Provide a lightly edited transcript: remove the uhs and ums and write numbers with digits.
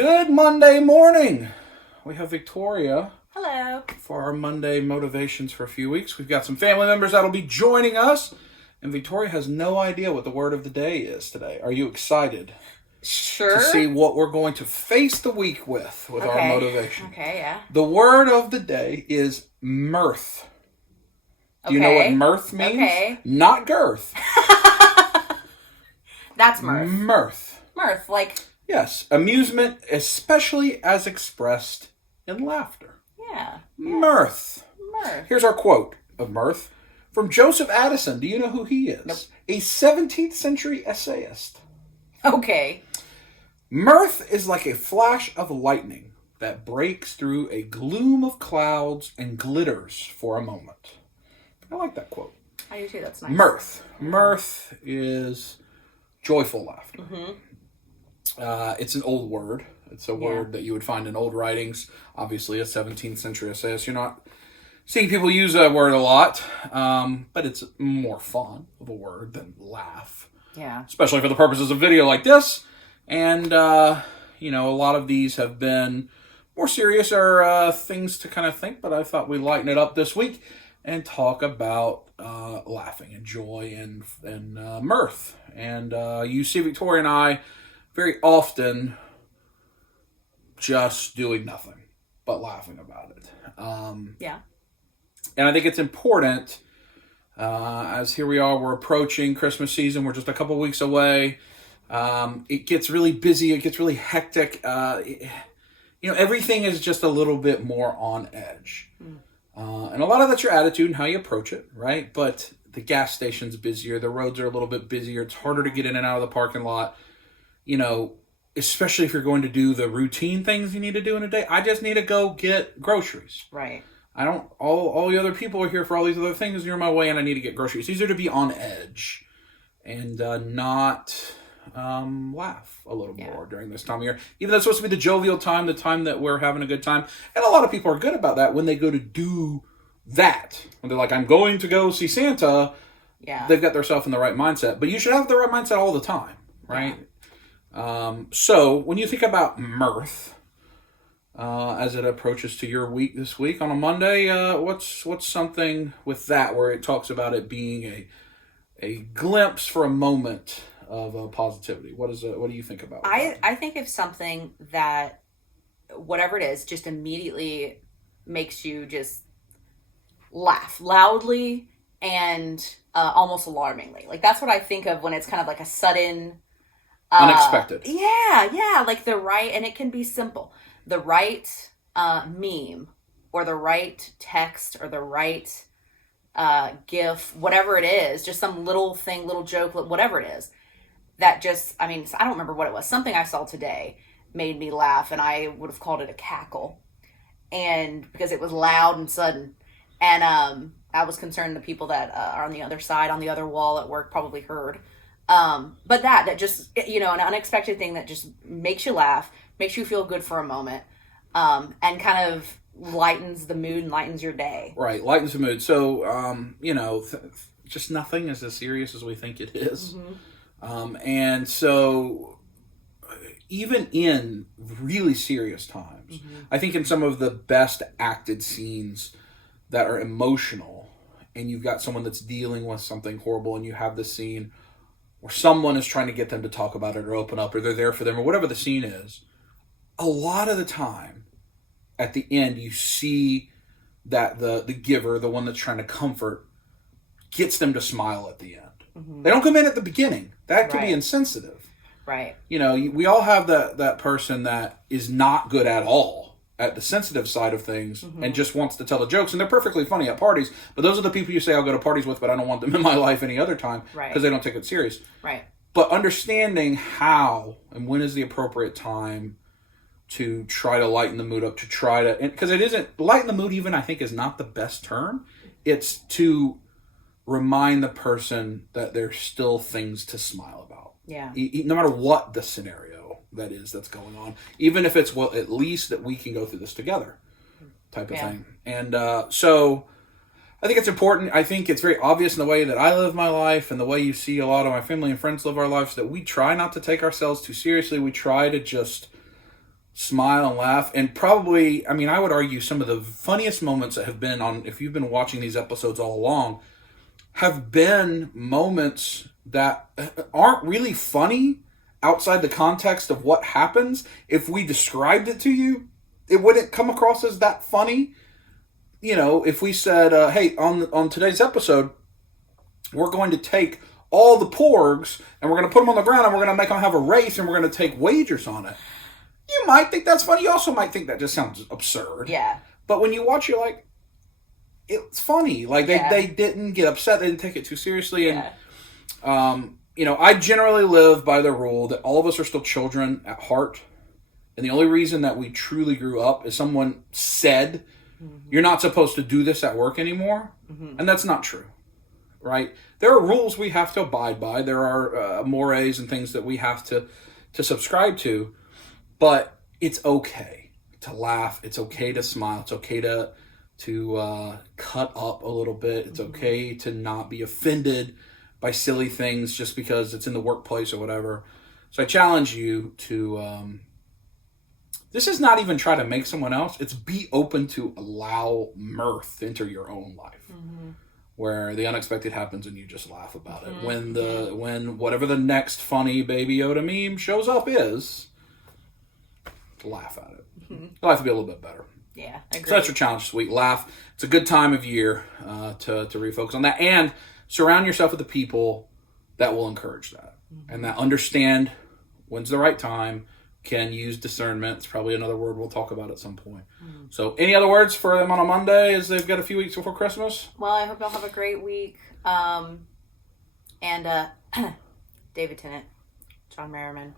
Good Monday morning. We have Victoria. Hello. For our Monday motivations for a few weeks. We've got some family members that'll be joining us. And Victoria has no idea what the word of the day is today. Are you excited? Sure. To see what we're going to face the week with our motivation. Okay, yeah. The word of the day is mirth. Do you know what mirth means? Okay. Not girth. That's mirth. Mirth. Mirth, like... Yes. Amusement, especially as expressed in laughter. Yeah. Mirth. Mirth. Here's our quote of mirth from Joseph Addison. Do you know who he is? Nope. A 17th century essayist. Okay. Mirth is like a flash of lightning that breaks through a gloom of clouds and glitters for a moment. I like that quote. I do too. That's nice. Mirth. Mirth is joyful laughter. Mm-hmm. It's an old word. It's a word that you would find in old writings. Obviously, a 17th century essayist. You're not seeing people use that word a lot, but it's more fun of a word than laugh. Yeah. Especially for the purposes of video like this. And, a lot of these have been more serious or things to kind of think, but I thought we'd lighten it up this week and talk about laughing and joy and mirth. And you see Victoria and I very often just doing nothing but laughing about it. Yeah. And I think it's important, as here we are, we're approaching Christmas season. We're just a couple weeks away. It gets really busy. It gets really hectic. Everything is just a little bit more on edge. And a lot of that's your attitude and how you approach it, right? But the gas station's busier. The roads are a little bit busier. It's harder to get in and out of the parking lot. Especially if you're going to do the routine things you need to do in a day. I just need to go get groceries. Right. I don't, all the other people are here for all these other things. You're in my way and I need to get groceries. It's easier to be on edge and not laugh a little more during this time of year. Even though it's supposed to be the jovial time, the time that we're having a good time. And a lot of people are good about that when they go to do that. When they're like, I'm going to go see Santa. Yeah. They've got themselves in the right mindset. But you should have the right mindset all the time, right? Yeah. So when you think about mirth, as it approaches to your week this week on a Monday, what's something with that where it talks about it being a glimpse for a moment of positivity? What do you think about that? I think of something that, whatever it is, just immediately makes you just laugh loudly and almost alarmingly. Like, that's what I think of when it's kind of like a sudden... unexpected. Yeah, like the right, and it can be simple. The right meme or the right text or the right GIF, whatever it is, just some little thing, little joke, whatever it is, that just, I don't remember what it was. Something I saw today made me laugh, and I would have called it a cackle. And because it was loud and sudden. And I was concerned the people that are on the other side, on the other wall at work probably heard. But that just, an unexpected thing that just makes you laugh, makes you feel good for a moment, and kind of lightens the mood and lightens your day. Right, lightens the mood. So, just nothing is as serious as we think it is. Mm-hmm. And so, even in really serious times, I think in some of the best acted scenes that are emotional, and you've got someone that's dealing with something horrible, and you have this scene where someone is trying to get them to talk about it or open up, or they're there for them, or whatever the scene is, a lot of the time, at the end, you see that the giver, the one that's trying to comfort, gets them to smile at the end. Mm-hmm. They don't come in at the beginning. That can be insensitive. Right. We all have that person that is not good at all at the sensitive side of things, and just wants to tell the jokes, and they're perfectly funny at parties, but those are the people you say I'll go to parties with, but I don't want them in my life any other time, because they don't take it serious. Right. But understanding how and when is the appropriate time to try to lighten the mood up, to try to, because it isn't, lighten the mood even, I think, is not the best term. It's to remind the person that there's still things to smile about. Yeah. No matter what the scenario that's going on, even if it's, well, at least that we can go through this together type of thing. And so I think it's important. I think it's very obvious in the way that I live my life and the way you see a lot of my family and friends live our lives, that we try not to take ourselves too seriously. We try to just smile and laugh. And probably, I mean, I would argue some of the funniest moments that have been on, if you've been watching these episodes all along, have been moments that aren't really funny outside the context of what happens. If we described it to you, it wouldn't come across as that funny. You know, if we said, hey, on today's episode, we're going to take all the porgs and we're going to put them on the ground and we're going to make them have a race and we're going to take wagers on it. You might think that's funny. You also might think that just sounds absurd. Yeah. But when you watch, you're like, it's funny. Like, they didn't get upset. They didn't take it too seriously. And, you know, I generally live by the rule that all of us are still children at heart. And the only reason that we truly grew up is someone said, you're not supposed to do this at work anymore. And that's not true, right? There are rules we have to abide by. There are mores and things that we have to subscribe to. But it's okay to laugh. It's okay to smile. It's okay to cut up a little bit. It's okay to not be offended by silly things just because it's in the workplace or whatever. So I challenge you to, this is not even try to make someone else. It's be open to allow mirth to enter your own life. Where the unexpected happens and you just laugh about it. When whatever the next funny Baby Yoda meme shows up is, laugh at it. Life will be a little bit better. Yeah, I agree. So that's your challenge this week. Laugh. It's a good time of year to refocus on that. And surround yourself with the people that will encourage that. And that understand when's the right time, can use discernment. It's probably another word we'll talk about at some point. So any other words for them on a Monday as they've got a few weeks before Christmas? Well, I hope y'all have a great week. And David Tennant, John Merriman.